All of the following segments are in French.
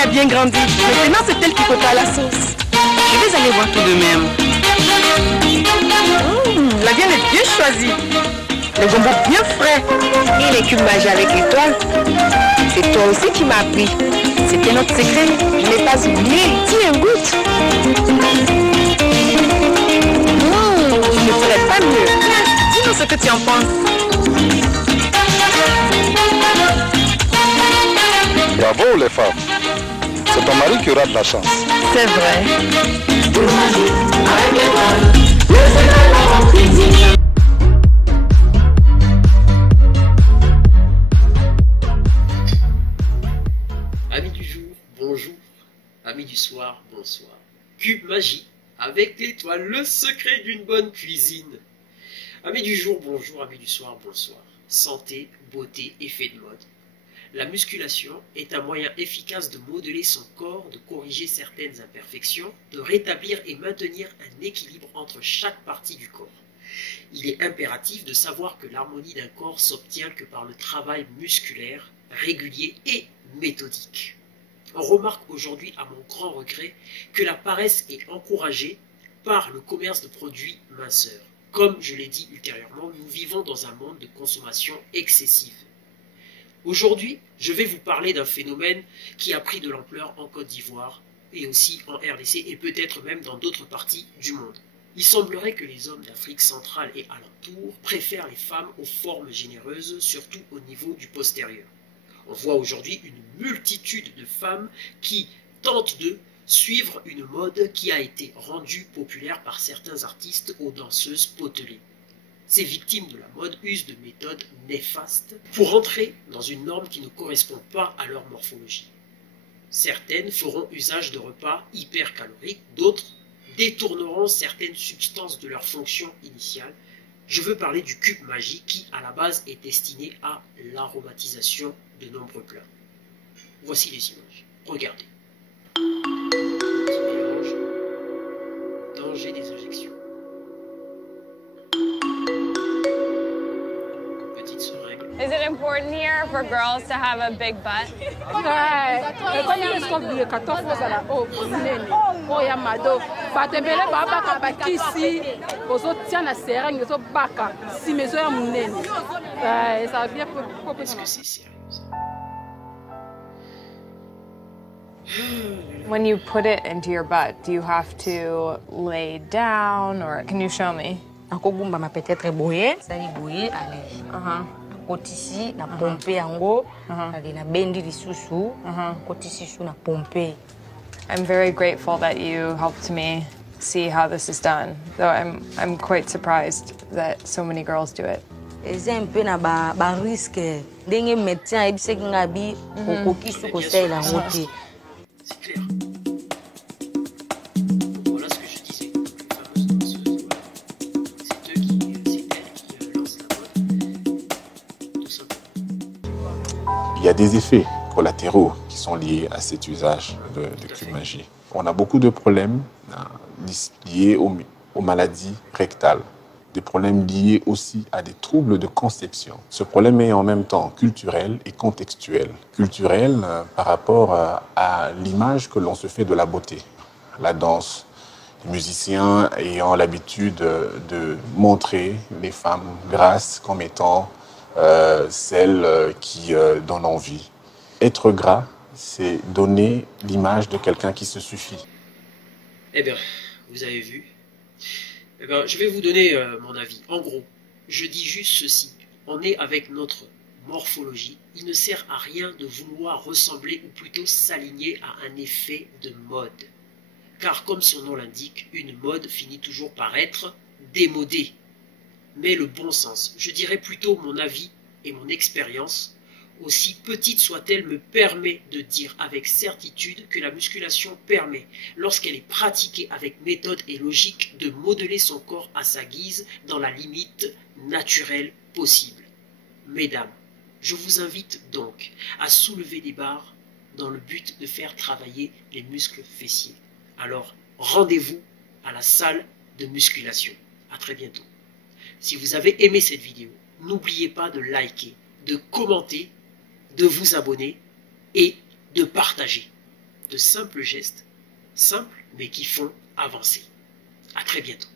a bien grandi. Maintenant, c'est elle qui prépare la sauce. Je vais aller voir tout de même. La viande est bien choisie. Le gombo bien frais. Et les cubes Magie avec étoile. C'est toi aussi qui m'as appris. C'était notre secret. Je n'ai pas oublié. Tiens, goûte. Je ne ferais pas mieux. Dis-nous ce que tu en penses. Bravo les femmes. C'est ton mari qui aura de la chance. C'est vrai. Amis du jour, bonjour. Amis du soir, bonsoir. Cube Magie, avec l'étoile, le secret d'une bonne cuisine. Amis du jour, bonjour. Amis du soir, bonsoir. Santé, beauté, effet de mode. La musculation est un moyen efficace de modeler son corps, de corriger certaines imperfections, de rétablir et maintenir un équilibre entre chaque partie du corps. Il est impératif de savoir que l'harmonie d'un corps s'obtient que par le travail musculaire, régulier et méthodique. On remarque aujourd'hui, à mon grand regret, que la paresse est encouragée par le commerce de produits minceurs. Comme je l'ai dit ultérieurement, nous vivons dans un monde de consommation excessive. Aujourd'hui, je vais vous parler d'un phénomène qui a pris de l'ampleur en Côte d'Ivoire et aussi en RDC et peut-être même dans d'autres parties du monde. Il semblerait que les hommes d'Afrique centrale et alentour préfèrent les femmes aux formes généreuses, surtout au niveau du postérieur. On voit aujourd'hui une multitude de femmes qui tentent de suivre une mode qui a été rendue populaire par certains artistes aux danseuses potelées. Ces victimes de la mode usent de méthodes néfastes pour entrer dans une norme qui ne correspond pas à leur morphologie. Certaines feront usage de repas hypercaloriques, d'autres détourneront certaines substances de leur fonction initiale. Je veux parler du cube Magie qui, à la base, est destiné à l'aromatisation de nombreux plats. Voici les images. Regardez. Petit mélange. Danger des injections. Petite seringue. Is it important here for girls to have a big butt? Est-ce que c'est sérieux ça? When you put it into your butt, do you have to lay down or can you show me? Nakobumba ma peut-être boye, sali boye, allez. Kotisi na pompe yango, allez na bendi lisusu, kotisi su na pompe. I'm very grateful that you helped me see how this is done, though I'm quite surprised that so many girls do it. Eza un peu na ba risque. Ndenge médecin ebise ngabi kokisu ko sala yango te. C'est clair. Voilà ce que je disais. Les fameuses danseuses, voilà. C'est elles qui lancent la mode. Tout simplement. Il y a des effets collatéraux qui sont liés à cet usage de cube Magie. On a beaucoup de problèmes liés aux maladies rectales, des problèmes liés aussi à des troubles de conception. Ce problème est en même temps culturel et contextuel. Culturel par rapport à l'image que l'on se fait de la beauté, la danse, les musiciens ayant l'habitude de montrer les femmes grasses comme étant celles qui donnent envie. Être gras, c'est donner l'image de quelqu'un qui se suffit. Eh bien, vous avez vu. Eh bien, je vais vous donner mon avis. En gros, je dis juste ceci. On est avec notre morphologie. Il ne sert à rien de vouloir ressembler ou plutôt s'aligner à un effet de mode. Car comme son nom l'indique, une mode finit toujours par être démodée. Mais le bon sens, je dirais plutôt mon avis et mon expérience, aussi petite soit-elle, me permet de dire avec certitude que la musculation permet, lorsqu'elle est pratiquée avec méthode et logique, de modeler son corps à sa guise dans la limite naturelle possible. Mesdames, je vous invite donc à soulever des barres dans le but de faire travailler les muscles fessiers. Alors, rendez-vous à la salle de musculation. À très bientôt. Si vous avez aimé cette vidéo, n'oubliez pas de liker, de commenter, de vous abonner et de partager. simples gestes, simples mais qui font avancer. À très bientôt.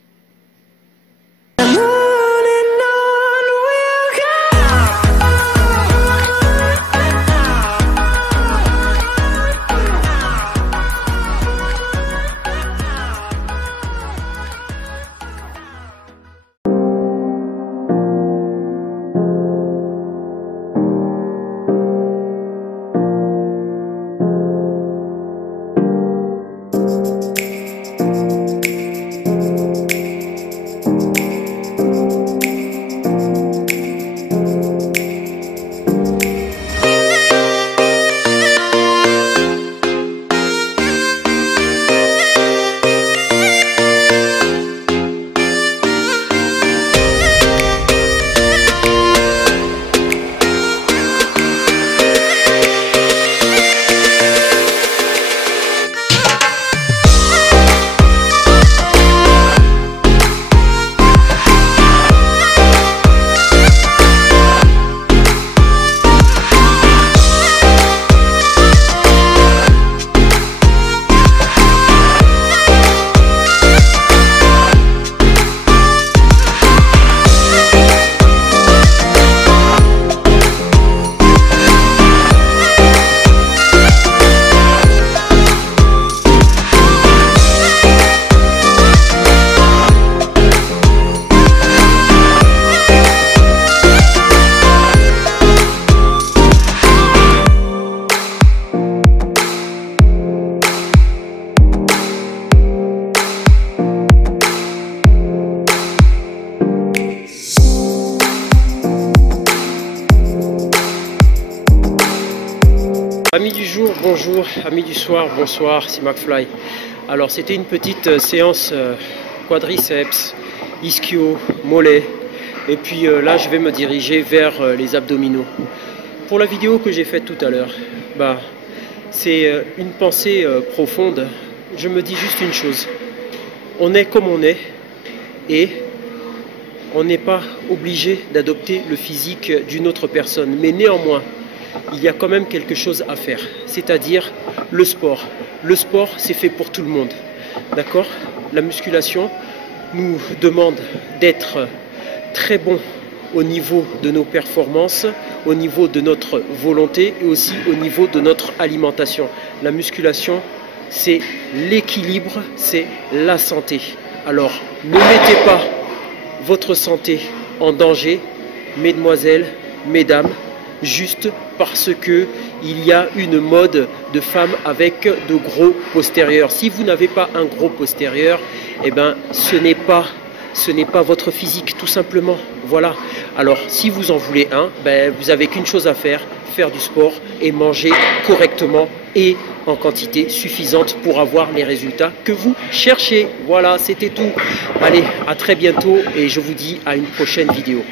Amis du jour, bonjour. Amis du soir, bonsoir. C'est McFly. Alors, c'était une petite séance quadriceps, ischio, mollet. Et puis là, je vais me diriger vers les abdominaux. Pour la vidéo que j'ai faite tout à l'heure, c'est une pensée profonde. Je me dis juste une chose. On est comme on est et on n'est pas obligé d'adopter le physique d'une autre personne. Mais néanmoins, il y a quand même quelque chose à faire, c'est-à-dire le sport. Le sport, c'est fait pour tout le monde, d'accord? La musculation nous demande d'être très bon au niveau de nos performances, au niveau de notre volonté et aussi au niveau de notre alimentation. La musculation, c'est l'équilibre, c'est la santé. Alors, ne mettez pas votre santé en danger, mesdemoiselles, mesdames, juste parce que il y a une mode de femmes avec de gros postérieurs. Si vous n'avez pas un gros postérieur, eh ben, ce n'est pas votre physique, tout simplement. Voilà. Alors, si vous en voulez un, vous n'avez qu'une chose à faire du sport et manger correctement et en quantité suffisante pour avoir les résultats que vous cherchez. Voilà, c'était tout. Allez, à très bientôt et je vous dis à une prochaine vidéo.